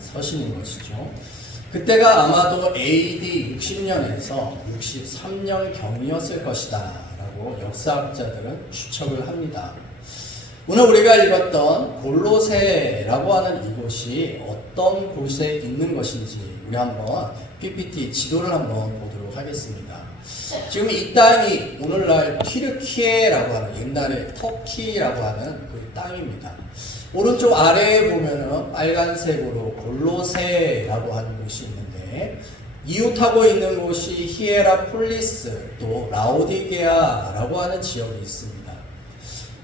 서신인 것이죠. 그때가 아마도 AD 60년에서 63년경이었을 것이다 라고 역사학자들은 추측을 합니다. 오늘 우리가 읽었던 골로새라고 하는 이곳이 어떤 곳에 있는 것인지 우리 한번 PPT 지도를 한번 보도록 하겠습니다. 지금 이 땅이 오늘날 튀르키예라고 하는 옛날에 터키라고 하는 그 땅입니다. 오른쪽 아래에 보면은 빨간색으로 골로새라고 하는 곳이 있는데 이웃하고 있는 곳이 히에라폴리스 또 라오디게아라고 하는 지역이 있습니다.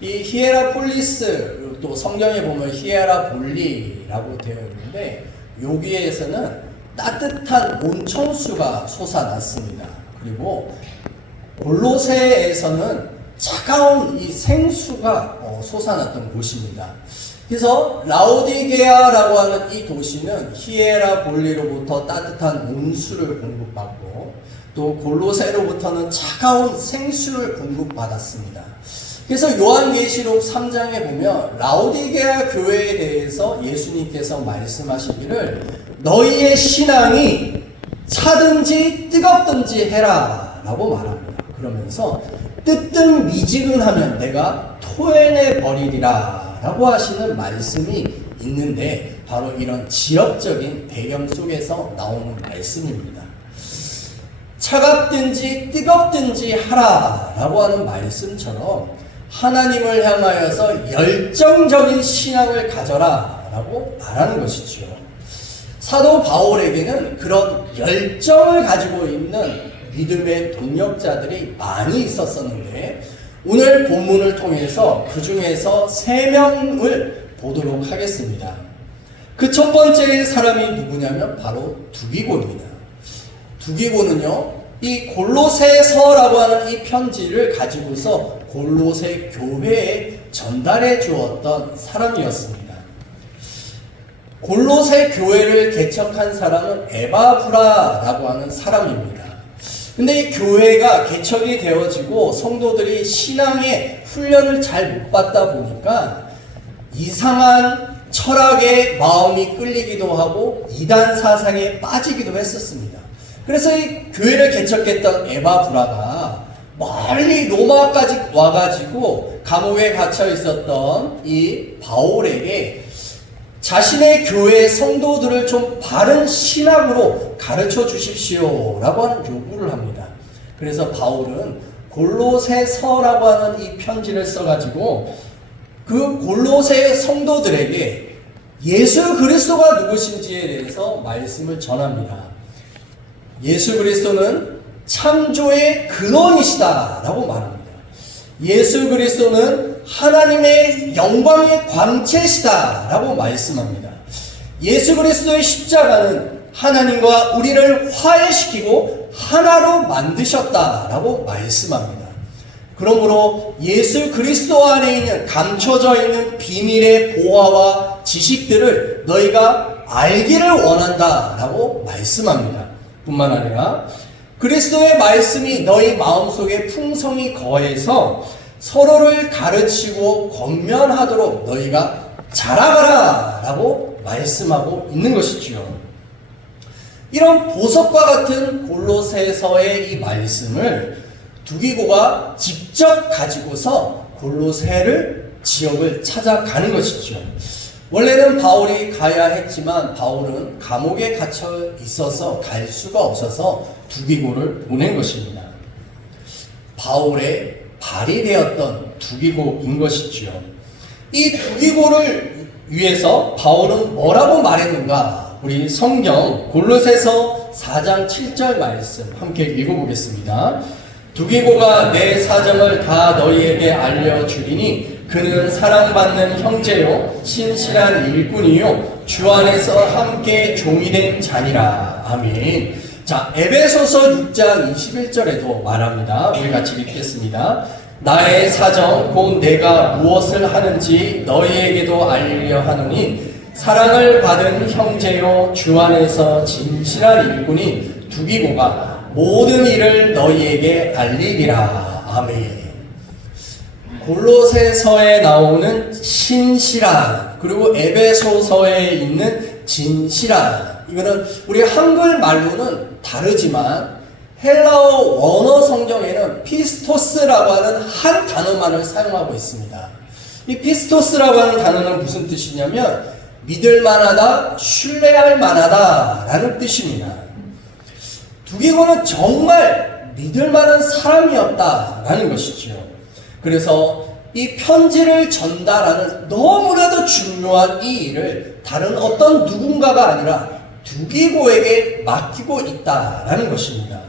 이 히에라폴리스 또 성경에 보면 히에라볼리라고 되어 있는데 여기에서는 따뜻한 온천수가 솟아났습니다. 그리고 골로새에서는 차가운 이 생수가 솟아났던 곳입니다. 그래서 라오디게아라고 하는 이 도시는 히에라볼리로부터 따뜻한 온수를 공급받고 또 골로새로부터는 차가운 생수를 공급받았습니다. 그래서 요한계시록 3장에 보면 라오디게아 교회에 대해서 예수님께서 말씀하시기를 너희의 신앙이 차든지 뜨겁든지 해라 라고 말합니다. 그러면서 뜨뜻미지근하면 내가 토해내 버리리라 라고 하시는 말씀이 있는데 바로 이런 지역적인 배경 속에서 나오는 말씀입니다. 차갑든지 뜨겁든지 하라 라고 하는 말씀처럼 하나님을 향하여서 열정적인 신앙을 가져라 라고 말하는 것이죠. 사도 바울에게는 그런 열정을 가지고 있는 믿음의 동력자들이 많이 있었었는데 오늘 본문을 통해서 그 중에서 3명을 보도록 하겠습니다. 그 첫 번째 사람이 누구냐면 바로 두기고입니다. 두기고는요, 이 골로새서라고 하는 이 편지를 가지고서 골로새 교회에 전달해 주었던 사람이었습니다. 골로새 교회를 개척한 사람은 에바브라라고 하는 사람입니다. 근데 이 교회가 개척이 되어지고 성도들이 신앙의 훈련을 잘 못 받다 보니까 이상한 철학에 마음이 끌리기도 하고 이단 사상에 빠지기도 했었습니다. 그래서 이 교회를 개척했던 에바브라가 멀리 로마까지 와가지고 감옥에 갇혀 있었던 이 바울에게 자신의 교회 성도들을 좀 바른 신학으로 가르쳐 주십시오 라고 하는 요구를 합니다. 그래서 바울은 골로새서라고 하는 이 편지를 써가지고 그 골로새 성도들에게 예수 그리스도가 누구신지에 대해서 말씀을 전합니다. 예수 그리스도는 창조의 근원이시다 라고 말합니다. 예수 그리스도는 하나님의 영광의 광채시다 라고 말씀합니다. 예수 그리스도의 십자가는 하나님과 우리를 화해시키고 하나로 만드셨다 라고 말씀합니다. 그러므로 예수 그리스도 안에 있는 감춰져 있는 비밀의 보화와 지식들을 너희가 알기를 원한다 라고 말씀합니다. 뿐만 아니라 그리스도의 말씀이 너희 마음속에 풍성히 거해서 서로를 가르치고 권면하도록 너희가 자라가라 라고 말씀하고 있는 것이지요. 이런 보석과 같은 골로새서의 이 말씀을 두기고가 직접 가지고서 골로새를 지역을 찾아가는 것이죠. 원래는 바울이 가야 했지만 바울은 감옥에 갇혀 있어서 갈 수가 없어서 두기고를 보낸 것입니다. 바울의 발이 되었던 두기고인 것이지요. 이 두기고를 위해서 바울은 뭐라고 말했는가? 우리 성경 골로새서 4장 7절 말씀 함께 읽어보겠습니다. 두기고가 내 사정을 다 너희에게 알려주리니 그는 사랑받는 형제요 신실한 일꾼이요 주 안에서 함께 종이 된 자니라. 아멘. 자, 에베소서 6장 21절에도 말합니다. 우리 같이 읽겠습니다. 나의 사정 곧 내가 무엇을 하는지 너희에게도 알려 하노니 사랑을 받은 형제요 주 안에서 진실한 일꾼인 두기고가 모든 일을 너희에게 알리리라. 아멘. 골로새서에 나오는 신실한 그리고 에베소서에 있는 진실한, 이거는 우리 한글 말로는 다르지만 헬라어 원어 성경에는 피스토스라고 하는 한 단어만을 사용하고 있습니다. 이 피스토스라고 하는 단어는 무슨 뜻이냐면 믿을 만하다, 신뢰할 만하다 라는 뜻입니다. 두기고는 정말 믿을 만한 사람이었다라는 것이죠. 그래서 이 편지를 전달하는 너무나도 중요한 이 일을 다른 어떤 누군가가 아니라 두기고에게 맡기고 있다라는 것입니다.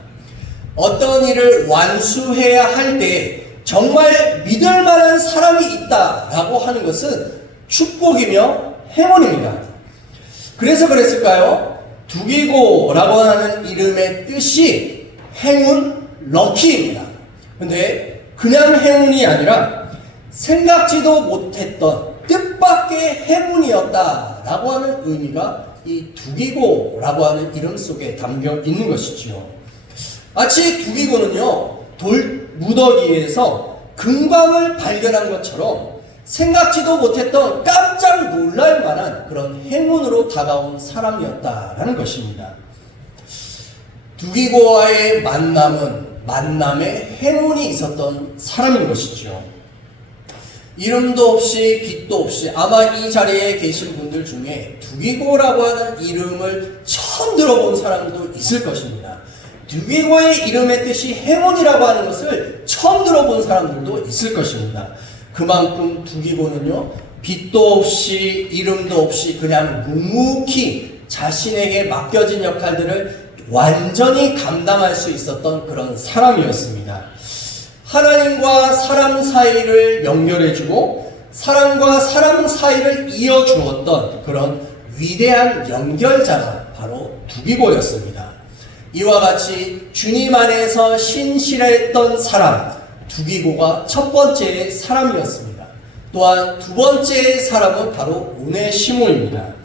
어떤 일을 완수해야 할 때 정말 믿을 만한 사람이 있다라고 하는 것은 축복이며 행운입니다. 그래서 그랬을까요? 두기고라고 하는 이름의 뜻이 행운, 럭키입니다. 근데 그냥 행운이 아니라 생각지도 못했던 뜻밖의 행운이었다라고 하는 의미가 이 두기고라고 하는 이름 속에 담겨 있는 것이지요. 마치 두기고는요, 돌 무더기에서 금광을 발견한 것처럼 생각지도 못했던 깜짝 놀랄 만한 그런 행운으로 다가온 사람이었다라는 것입니다. 두기고와의 만남은 만남에 행운이 있었던 사람인 것이죠. 이름도 없이 빛도 없이 아마 이 자리에 계신 분들 중에 두기고라고 하는 이름을 처음 들어본 사람도 있을 것입니다. 두기고의 이름의 뜻이 행운이라고 하는 것을 처음 들어본 사람들도 있을 것입니다. 그만큼 두기고는요, 빛도 없이 이름도 없이 그냥 묵묵히 자신에게 맡겨진 역할들을 완전히 감당할 수 있었던 그런 사람이었습니다. 하나님과 사람 사이를 연결해주고 사람과 사람 사이를 이어주었던 그런 위대한 연결자가 바로 두기고였습니다. 이와 같이 주님 안에서 신실했던 사람, 두기고가 첫 번째의 사람이었습니다. 또한 두 번째의 사람은 바로 오네시모입니다.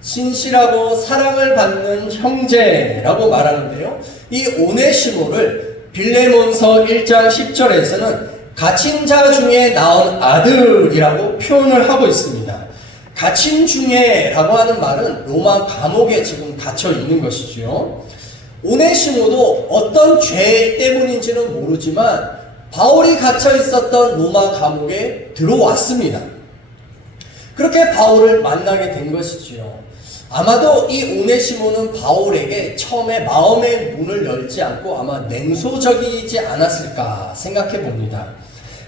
신실하고 사랑을 받는 형제라고 말하는데요. 이 오네시모를 빌레몬서 1장 10절에서는 갇힌 자 중에 나온 아들이라고 표현을 하고 있습니다. 갇힌 중에라고 하는 말은 로마 감옥에 지금 갇혀 있는 것이죠. 오네시모도 어떤 죄 때문인지는 모르지만 바울이 갇혀 있었던 로마 감옥에 들어왔습니다. 그렇게 바울을 만나게 된 것이지요. 아마도 이 오네시모는 바울에게 처음에 마음의 문을 열지 않고 아마 냉소적이지 않았을까 생각해 봅니다.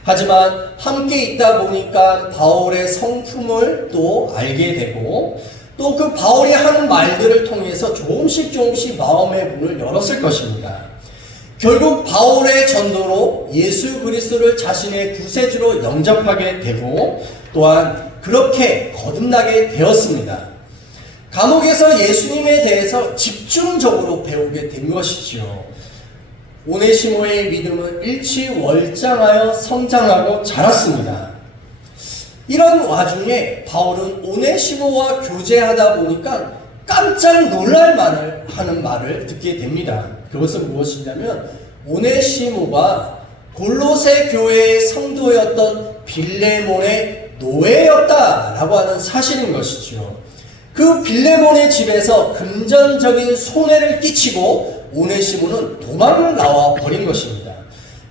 하지만 함께 있다 보니까 바울의 성품을 또 알게 되고 또 그 바울이 하는 말들을 통해서 조금씩 마음의 문을 열었을 것입니다. 결국 바울의 전도로 예수 그리스도를 자신의 구세주로 영접하게 되고 또한 그렇게 거듭나게 되었습니다. 감옥에서 예수님에 대해서 집중적으로 배우게 된 것이지요. 오네시모의 믿음은 일취월장하여 성장하고 자랐습니다. 이런 와중에 바울은 오네시모와 교제하다 보니까 깜짝 놀랄 만을 하는 말을 듣게 됩니다. 그것은 무엇이냐면 오네시모가 골로새 교회의 성도였던 빌레몬의 노예였다라고 하는 사실인 것이죠. 그 빌레몬의 집에서 금전적인 손해를 끼치고 오네시모는 도망을 나와 버린 것입니다.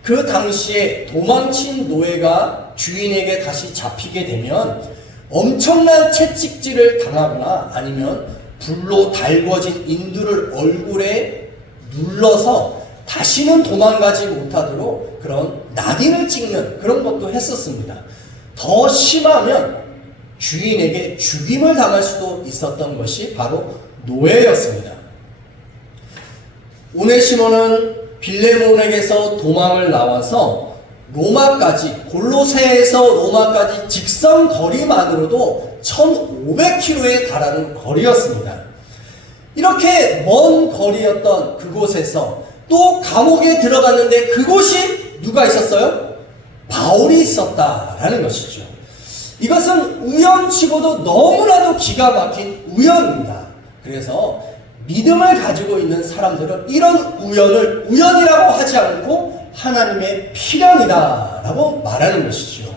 그 당시에 도망친 노예가 주인에게 다시 잡히게 되면 엄청난 채찍질을 당하거나 아니면 불로 달궈진 인두를 얼굴에 눌러서 다시는 도망가지 못하도록 그런 낙인을 찍는 그런 것도 했었습니다. 더 심하면 주인에게 죽임을 당할 수도 있었던 것이 바로 노예였습니다. 오네시모는 빌레몬에게서 도망을 나와서 로마까지, 골로새에서 로마까지 직선 거리만으로도 1500km에 달하는 거리였습니다. 이렇게 먼 거리였던 그곳에서 또 감옥에 들어갔는데 그곳이 누가 있었어요? 바울이 있었다라는 것이죠. 이것은 우연치고도 너무나도 기가 막힌 우연입니다. 그래서 믿음을 가지고 있는 사람들은 이런 우연을 우연이라고 하지 않고 하나님의 필연이다 라고 말하는 것이죠.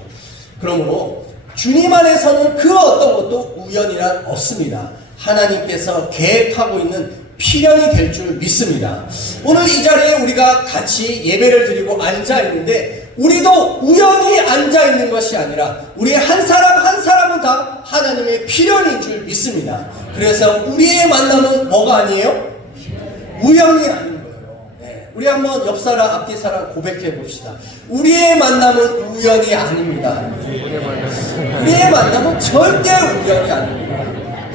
그러므로 주님 안에서는 그 어떤 것도 우연이란 없습니다. 하나님께서 계획하고 있는 필연이 될 줄 믿습니다. 오늘 이 자리에 우리가 같이 예배를 드리고 앉아 있는데 우리도 우연히 앉아 있는 것이 아니라 우리 한 사람 한 사람은 다 하나님의 필연인 줄 믿습니다. 그래서 우리의 만남은 뭐가 아니에요? 우연이 아닌 거예요. 네. 우리 한번 옆 사람 앞뒤 사람 고백해 봅시다. 우리의 만남은 우연이 아닙니다. 우리의 만남은 절대 우연이 아닙니다.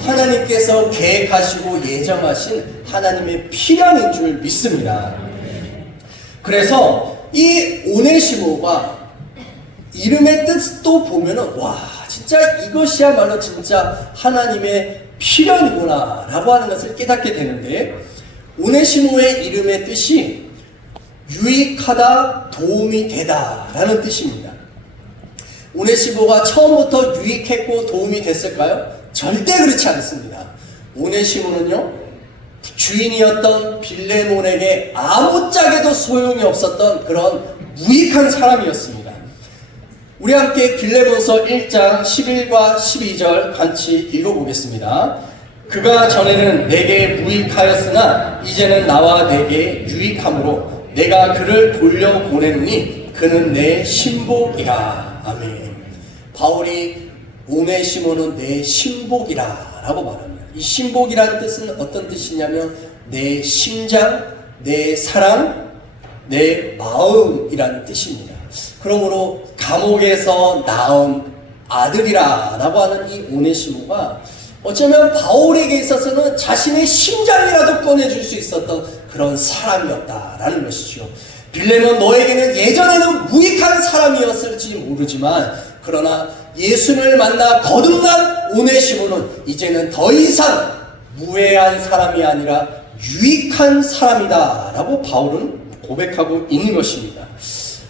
하나님께서 계획하시고 예정하신 하나님의 필연인 줄 믿습니다. 그래서 이 오네시모가 이름의 뜻도 보면은 와 진짜 이것이야말로 진짜 하나님의 필연이구나 라고 하는 것을 깨닫게 되는데, 오네시모의 이름의 뜻이 유익하다, 도움이 되다 라는 뜻입니다. 오네시모가 처음부터 유익했고 도움이 됐을까요? 절대 그렇지 않습니다. 오네시모는요, 주인이었던 빌레몬에게 아무짝에도 소용이 없었던 그런 무익한 사람이었습니다. 우리 함께 빌레몬서 1장 11과 12절 같이 읽어보겠습니다. 그가 전에는 내게 무익하였으나 이제는 나와 내게 유익함으로 내가 그를 돌려보내느니 그는 내 신복이라. 아멘. 바울이 오네시모는 내 신복이라 라고 말합니다. 이 신복이라는 뜻은 어떤 뜻이냐면 내 심장, 내 사랑, 내 마음이라는 뜻입니다. 그러므로 감옥에서 낳은 아들이라 라고 하는 이 오네시모가 어쩌면 바울에게 있어서는 자신의 심장이라도 꺼내줄 수 있었던 그런 사람이었다라는 것이죠. 빌레몬 너에게는 예전에는 무익한 사람이었을지 모르지만 그러나 예수를 만나 거듭난 오네시모는 이제는 더 이상 무해한 사람이 아니라 유익한 사람이다 라고 바울은 고백하고 있는 것입니다.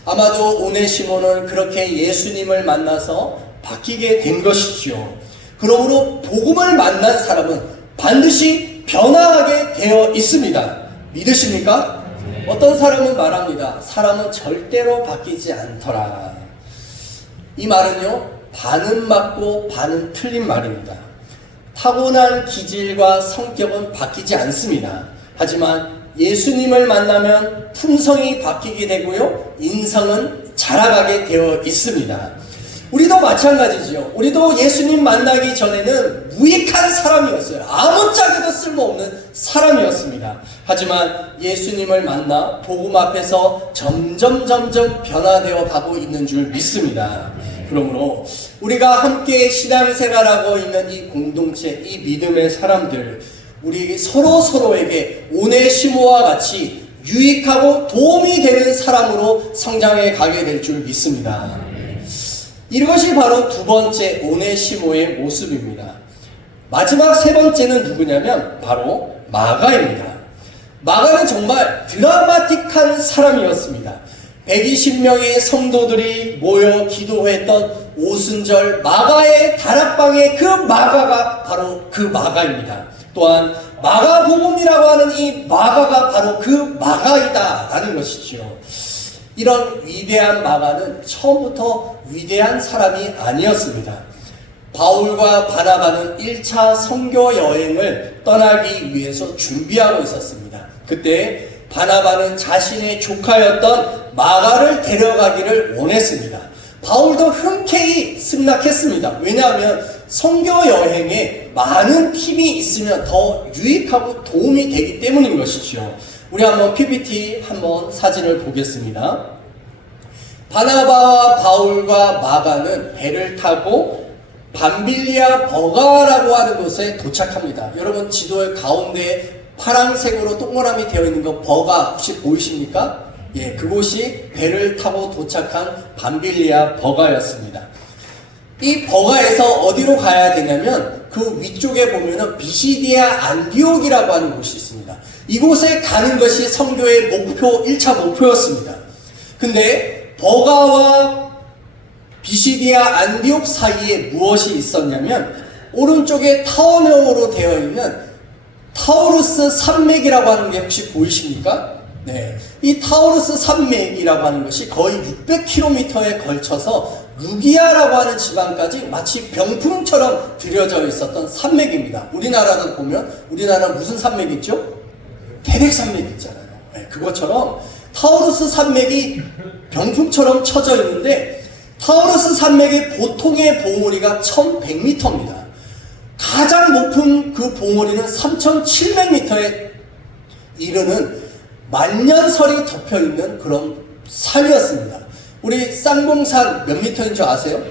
아마도 오네시모는 그렇게 예수님을 만나서 바뀌게 된 것이죠. 그러므로 복음을 만난 사람은 반드시 변화하게 되어 있습니다. 믿으십니까? 어떤 사람은 말합니다. 사람은 절대로 바뀌지 않더라. 이 말은요, 반은 맞고 반은 틀린 말입니다. 타고난 기질과 성격은 바뀌지 않습니다. 하지만 예수님을 만나면 품성이 바뀌게 되고요, 인성은 자라가게 되어 있습니다. 우리도 마찬가지지요. 우리도 예수님 만나기 전에는 무익한 사람이었어요. 아무짝에도 쓸모없는 사람이었습니다. 하지만 예수님을 만나 복음 앞에서 점점 변화되어 가고 있는 줄 믿습니다. 그러므로 우리가 함께 신앙생활하고 있는 이 공동체, 이 믿음의 사람들, 우리 서로에게 오네시모와 같이 유익하고 도움이 되는 사람으로 성장해 가게 될 줄 믿습니다. 이것이 바로 두 번째 오네시모의 모습입니다. 마지막 세 번째는 누구냐면 바로 마가입니다. 마가는 정말 드라마틱한 사람이었습니다. 120명의 성도들이 모여 기도했던 오순절 마가의 다락방의 그 마가가 바로 그 마가입니다. 또한 마가복음이라고 하는 이 마가가 바로 그 마가이다 라는 것이죠. 이런 위대한 마가는 처음부터 위대한 사람이 아니었습니다. 바울과 바나바는 1차 선교 여행을 떠나기 위해서 준비하고 있었습니다. 그때 바나바는 자신의 조카였던 마가를 데려가기를 원했습니다. 바울도 흔쾌히 승낙했습니다. 왜냐하면 선교 여행에 많은 팀이 있으면 더 유익하고 도움이 되기 때문인 것이죠. 우리 한번 PPT 한번 사진을 보겠습니다. 바나바와 바울과 마가는 배를 타고 밤빌리아 버가라고 하는 곳에 도착합니다. 여러분 지도의 가운데 파란색으로 동그라미 되어 있는 거 버가 혹시 보이십니까? 예, 그곳이 배를 타고 도착한 밤빌리아 버가였습니다. 이 버가에서 어디로 가야 되냐면 그 위쪽에 보면은 비시디아 안디옥이라고 하는 곳이 있습니다. 이곳에 가는 것이 선교의 목표, 1차 목표였습니다. 근데 버가와 비시디아 안디옥 사이에 무엇이 있었냐면 오른쪽에 타원형으로 되어 있는 타우루스 산맥이라고 하는 게 혹시 보이십니까? 네, 이 타우루스 산맥이라고 하는 것이 거의 600km에 걸쳐서 누기아라고 하는 지방까지 마치 병풍처럼 들여져 있었던 산맥입니다. 우리나라를 보면 우리나라는 무슨 산맥이 있죠? 태백산맥이 있잖아요. 네, 그것처럼 타우루스 산맥이 병풍처럼 쳐져 있는데 타우루스 산맥의 보통의 봉우리가 1100m입니다. 가장 높은 그 봉우리는 3700m에 이르는 만년설이 덮여있는 그런 산이었습니다. 우리 쌍봉산 몇 미터인 줄 아세요?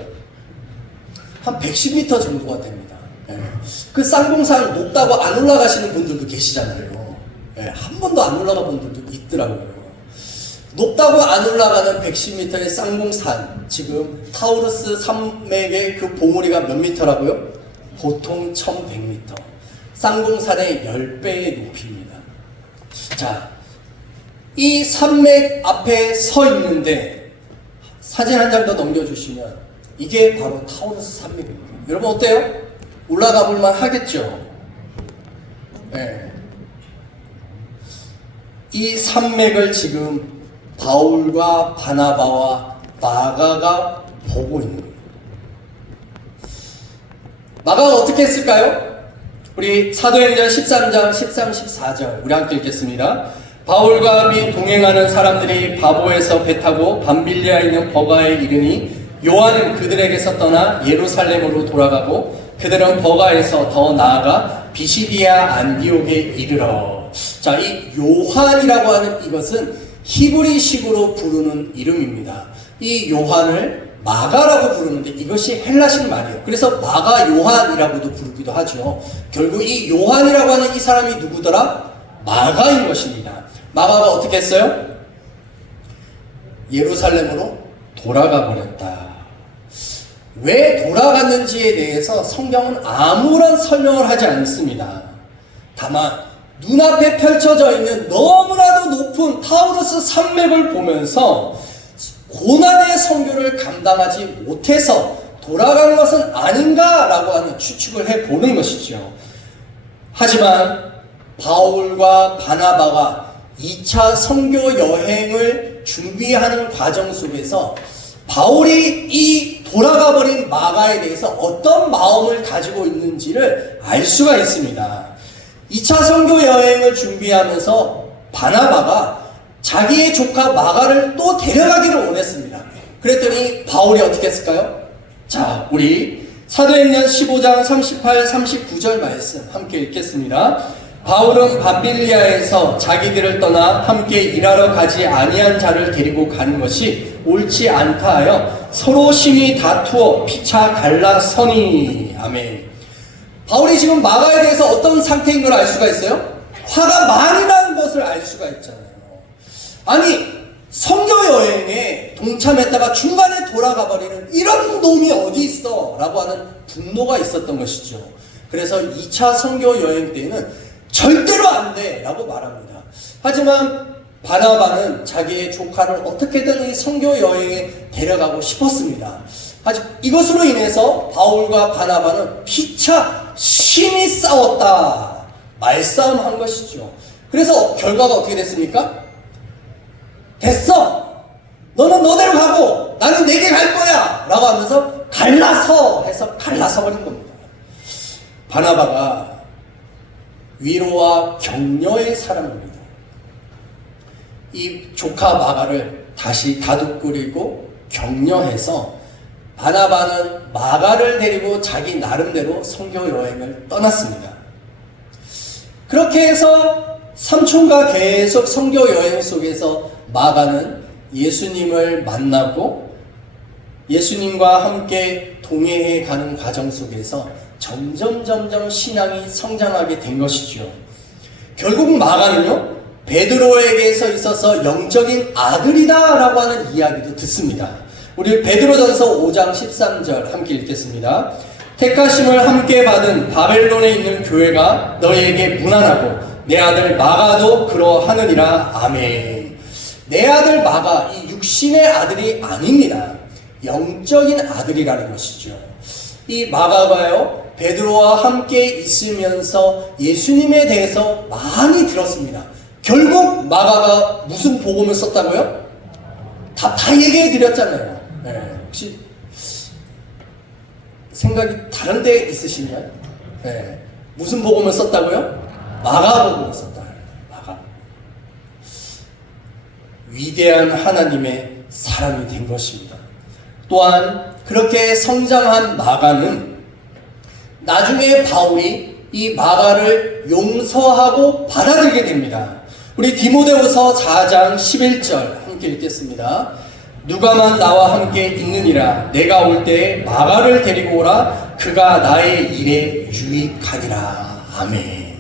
한 110m 정도가 됩니다. 예. 그 쌍봉산 높다고 안 올라가시는 분들도 계시잖아요. 예. 한 번도 안 올라가 본 분들도 있더라고요. 높다고 안 올라가는 110m의 쌍봉산, 지금 타우루스 산맥의 그 봉우리가 몇 미터라고요? 보통 1100m. 쌍봉산의 10배의 높이입니다. 자, 이 산맥 앞에 서 있는데 사진 한 장 더 넘겨주시면 이게 바로 타우루스 산맥입니다. 여러분 어때요? 올라가 볼만 하겠죠? 네. 이 산맥을 지금 바울과 바나바와 마가가 보고 있는 거예요. 마가가 어떻게 했을까요? 우리 사도행전 13장 13, 14절 우리 함께 읽겠습니다. 바울과 및 동행하는 사람들이 바보에서 배 타고 밤빌리아에 있는 버가에 이르니 요한은 그들에게서 떠나 예루살렘으로 돌아가고 그들은 버가에서 더 나아가 비시디아 안디옥에 이르러. 자, 이 요한이라고 하는 이것은 히브리식으로 부르는 이름입니다. 이 요한을 마가라고 부르는데 이것이 헬라식 말이에요. 그래서 마가 요한이라고도 부르기도 하죠. 결국 이 요한이라고 하는 이 사람이 누구더라? 마가인 것입니다. 마가가 어떻게 했어요? 예루살렘으로 돌아가 버렸다. 왜 돌아갔는지에 대해서 성경은 아무런 설명을 하지 않습니다. 다만 눈앞에 펼쳐져 있는 너무나도 높은 타우루스 산맥을 보면서 고난의 선교를 감당하지 못해서 돌아간 것은 아닌가라고 하는 추측을 해보는 것이죠. 하지만 바울과 바나바가 2차 선교 여행을 준비하는 과정 속에서 바울이 이 돌아가버린 마가에 대해서 어떤 마음을 가지고 있는지를 알 수가 있습니다. 2차 선교 여행을 준비하면서 바나바가 자기의 조카 마가를 또 데려가기를 원했습니다. 그랬더니 바울이 어떻게 했을까요? 자, 우리 사도행전 15장 38, 39절 말씀 함께 읽겠습니다. 바울은 밤빌리아에서 자기들을 떠나 함께 일하러 가지 아니한 자를 데리고 가는 것이 옳지 않다 하여 서로 심히 다투어 피차 갈라서니. 아멘. 바울이 지금 마가에 대해서 어떤 상태인 걸 알 수가 있어요? 화가 많이 나는 것을 알 수가 있잖아요. 아니, 선교 여행에 동참했다가 중간에 돌아가 버리는 이런 놈이 어디 있어? 라고 하는 분노가 있었던 것이죠. 그래서 2차 선교 여행 때는 절대로 안 돼! 라고 말합니다. 하지만 바나바는 자기의 조카를 어떻게든 이 선교 여행에 데려가고 싶었습니다. 하지만 이것으로 인해서 바울과 바나바는 피차 심히 싸웠다. 말싸움한 것이죠. 그래서 결과가 어떻게 됐습니까? 됐어! 너는 너대로 가고 나는 내게 갈 거야! 라고 하면서 갈라서 해서 갈라서 버린 겁니다. 바나바가 위로와 격려의 사람입니다. 이 조카 마가를 다시 다독거리고 격려해서 바나바는 마가를 데리고 자기 나름대로 선교 여행을 떠났습니다. 그렇게 해서 삼촌과 계속 선교 여행 속에서 마가는 예수님을 만나고 예수님과 함께 동행해 가는 과정 속에서 점점 신앙이 성장하게 된 것이죠. 결국 마가는요, 베드로에게서 있어서 영적인 아들이다 라고 하는 이야기도 듣습니다. 우리 베드로전서 5장 13절 함께 읽겠습니다. 택하심을 함께 받은 바벨론에 있는 교회가 너희에게 문안하고 내 아들 마가도 그러하느니라. 아멘. 내 아들 마가, 이 육신의 아들이 아닙니다. 영적인 아들이라는 것이죠. 이 마가가요, 베드로와 함께 있으면서 예수님에 대해서 많이 들었습니다. 결국 마가가 무슨 복음을 썼다고요? 다 얘기해 드렸잖아요. 네, 혹시 생각이 다른 데 있으신가요? 네. 무슨 복음을 썼다고요? 마가복음을 썼다. 마가. 위대한 하나님의 사람이 된 것입니다. 또한 그렇게 성장한 마가는 나중에 바울이 이 마가를 용서하고 받아들이게 됩니다. 우리 디모데후서 4장 11절 함께 읽겠습니다. 누가만 나와 함께 있느니라. 내가 올 때에 마가를 데리고 오라. 그가 나의 일에 유익하니라. 아멘.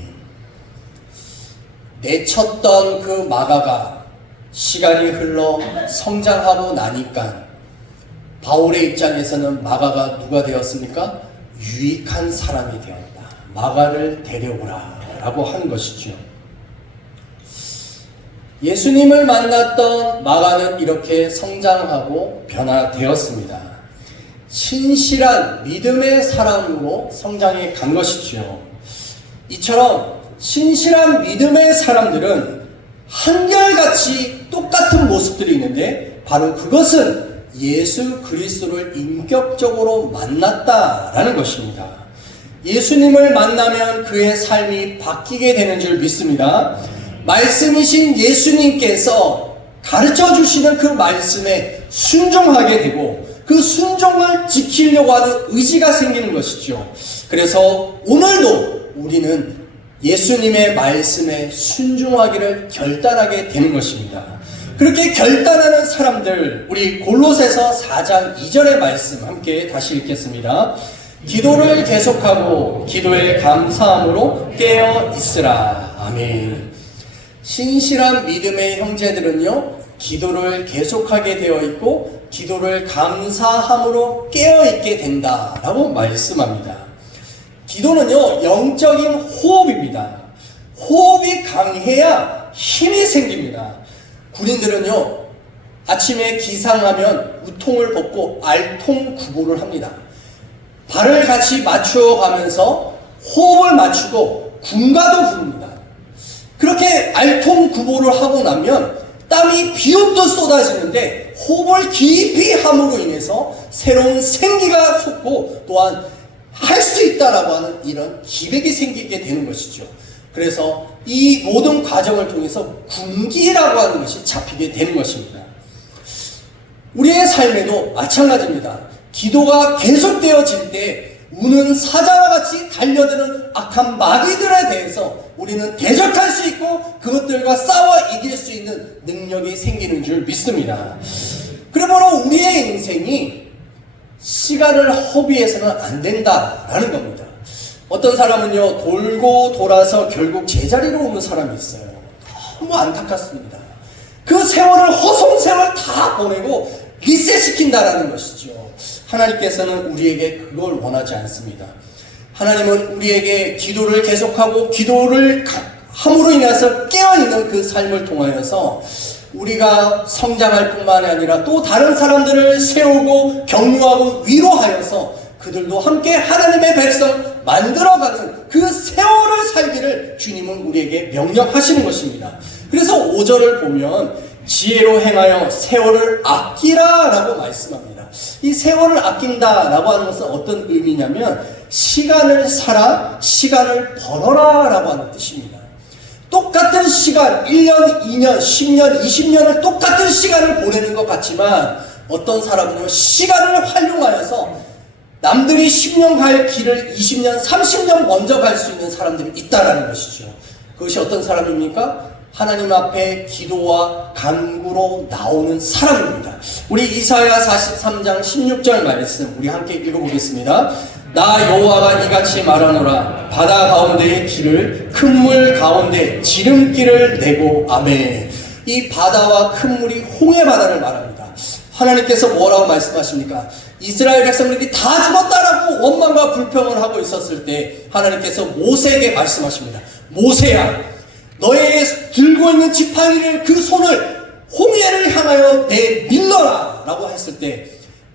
내쳤던 그 마가가 시간이 흘러 성장하고 나니까 바울의 입장에서는 마가가 누가 되었습니까? 유익한 사람이 되었다. 마가를 데려오라 라고 하는 것이죠. 예수님을 만났던 마가는 이렇게 성장하고 변화되었습니다. 신실한 믿음의 사람으로 성장해 간 것이죠. 이처럼 신실한 믿음의 사람들은 한결같이 똑같은 모습들이 있는데 바로 그것은 예수 그리스도를 인격적으로 만났다라는 것입니다. 예수님을 만나면 그의 삶이 바뀌게 되는 줄 믿습니다. 말씀이신 예수님께서 가르쳐 주시는 그 말씀에 순종하게 되고 그 순종을 지키려고 하는 의지가 생기는 것이죠. 그래서 오늘도 우리는 예수님의 말씀에 순종하기를 결단하게 되는 것입니다. 그렇게 결단하는 사람들, 우리 골로새서 4장 2절의 말씀 함께 다시 읽겠습니다. 기도를 계속하고 기도에 감사함으로 깨어 있으라. 아멘. 신실한 믿음의 형제들은요, 기도를 계속하게 되어 있고 기도를 감사함으로 깨어 있게 된다라고 말씀합니다. 기도는요, 영적인 호흡입니다. 호흡이 강해야 힘이 생깁니다. 군인들은요, 아침에 기상하면 우통을 벗고 알통구보를 합니다. 발을 같이 맞추어 가면서 호흡을 맞추고 군가도 부릅니다. 그렇게 알통구보를 하고 나면 땀이 비옷도 쏟아지는데 호흡을 깊이 함으로 인해서 새로운 생기가 솟고 또한 할 수 있다라고 하는 이런 기백이 생기게 되는 것이죠. 그래서 이 모든 과정을 통해서 군기라고 하는 것이 잡히게 되는 것입니다. 우리의 삶에도 마찬가지입니다. 기도가 계속되어질 때 우는 사자와 같이 달려드는 악한 마귀들에 대해서 우리는 대적할 수 있고 그것들과 싸워 이길 수 있는 능력이 생기는 줄 믿습니다. 그러므로 우리의 인생이 시간을 허비해서는 안 된다라는 겁니다. 어떤 사람은요, 돌고 돌아서 결국 제자리로 오는 사람이 있어요. 너무 안타깝습니다. 그 세월을 허송세월 다 보내고 리셋시킨다라는 것이죠. 하나님께서는 우리에게 그걸 원하지 않습니다. 하나님은 우리에게 기도를 계속하고 기도를 함으로 인해서 깨어있는 그 삶을 통하여서 우리가 성장할 뿐만이 아니라 또 다른 사람들을 세우고 격려하고 위로하여서 그들도 함께 하나님의 백성 만들어가는 그 세월을 살기를 주님은 우리에게 명령하시는 것입니다. 그래서 5절을 보면 지혜로 행하여 세월을 아끼라 라고 말씀합니다. 이 세월을 아낀다 라고 하는 것은 어떤 의미냐면 시간을 살아 시간을 벌어라 라고 하는 뜻입니다. 똑같은 시간 1년, 2년, 10년, 20년을 똑같은 시간을 보내는 것 같지만 어떤 사람은요 시간을 활용하여서 남들이 10년 갈 길을 20년, 30년 먼저 갈 수 있는 사람들이 있다라는 것이죠. 그것이 어떤 사람입니까? 하나님 앞에 기도와 간구로 나오는 사람입니다. 우리 이사야 43장 16절 말씀 우리 함께 읽어보겠습니다. 나 여호와가 이같이 말하노라. 바다 가운데의 길을 큰 물 가운데 지름길을 내고 아멘. 이 바다와 큰 물이 홍해 바다를 말합니다. 하나님께서 뭐라고 말씀하십니까? 이스라엘 백성들이 다 죽었다라고 원망과 불평을 하고 있었을 때 하나님께서 모세에게 말씀하십니다. 모세야, 너의 들고 있는 지팡이를 그 손을 홍해를 향하여 내밀러라 라고 했을 때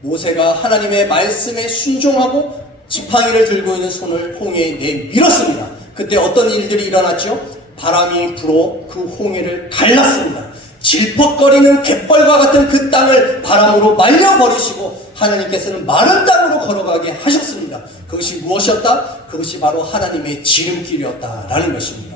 모세가 하나님의 말씀에 순종하고 지팡이를 들고 있는 손을 홍해에 내밀었습니다. 그때 어떤 일들이 일어났죠? 바람이 불어 그 홍해를 갈랐습니다. 질퍽거리는 갯벌과 같은 그 땅을 바람으로 말려버리시고 하나님께서는 마른 땅으로 걸어가게 하셨습니다. 그것이 무엇이었다? 그것이 바로 하나님의 지름길이었다라는 것입니다.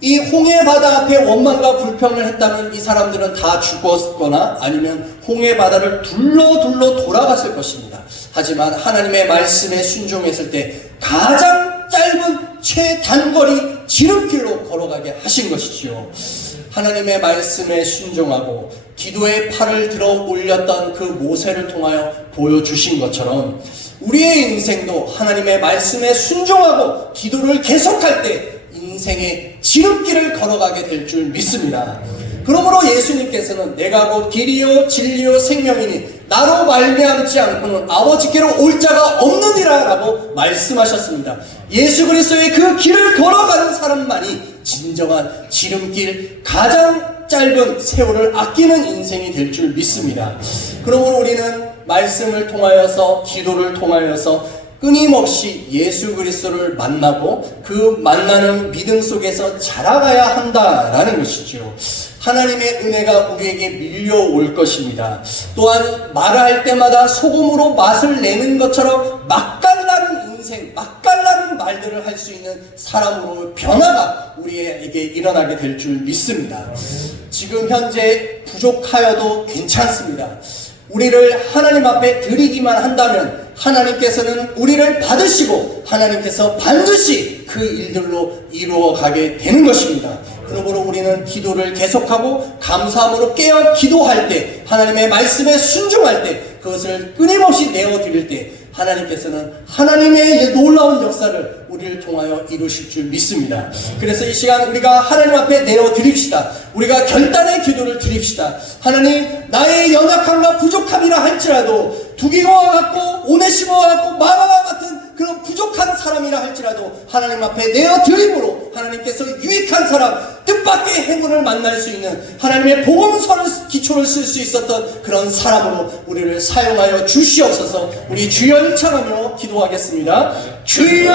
이 홍해 바다 앞에 원망과 불평을 했다면 이 사람들은 다 죽었거나 아니면 홍해 바다를 둘러 돌아갔을 것입니다. 하지만 하나님의 말씀에 순종했을 때 가장 짧은 최단거리 지름길로 걸어가게 하신 것이지요. 하나님의 말씀에 순종하고 기도의 팔을 들어 올렸던 그 모세를 통하여 보여주신 것처럼 우리의 인생도 하나님의 말씀에 순종하고 기도를 계속할 때 인생의 지름길을 걸어가게 될 줄 믿습니다. 그러므로 예수님께서는 내가 곧 길이요 진리요 생명이니 나로 말미암지 않고는 아버지께로 올 자가 없느니라 라고 말씀하셨습니다. 예수 그리스도의 그 길을 걸어가는 사람만이 진정한 지름길, 가장 짧은 세월을 아끼는 인생이 될 줄 믿습니다. 그러므로 우리는 말씀을 통하여서 기도를 통하여서 끊임없이 예수 그리스도를 만나고 그 만나는 믿음 속에서 자라가야 한다라는 것이죠. 하나님의 은혜가 우리에게 밀려올 것입니다. 또한 말할 때마다 소금으로 맛을 내는 것처럼 맛깔나는 인생, 맛깔나는 말들을 할 수 있는 사람으로 변화가 우리에게 일어나게 될 줄 믿습니다. 지금 현재 부족하여도 괜찮습니다. 우리를 하나님 앞에 드리기만 한다면 하나님께서는 우리를 받으시고 하나님께서 반드시 그 일들로 이루어가게 되는 것입니다. 그러므로 우리는 기도를 계속하고 감사함으로 깨어 기도할 때, 하나님의 말씀에 순종할 때, 그것을 끊임없이 내어드릴 때 하나님께서는 하나님의 놀라운 역사를 우리를 통하여 이루실 줄 믿습니다. 그래서 이 시간 우리가 하나님 앞에 내어드립시다. 우리가 결단의 기도를 드립시다. 하나님, 나의 연약함과 부족함이라 할지라도 두기고와 같고 오네시모와 같고 마가와 같은 그런 부족한 사람이라 할지라도 하나님 앞에 내어드림으로 하나님께서 유익한 사람, 뜻밖의 행운을 만날 수 있는 하나님의 복음서를 기초를 쓸 수 있었던 그런 사람으로 우리를 사용하여 주시옵소서. 우리 주여 일창하며 기도하겠습니다. 주여!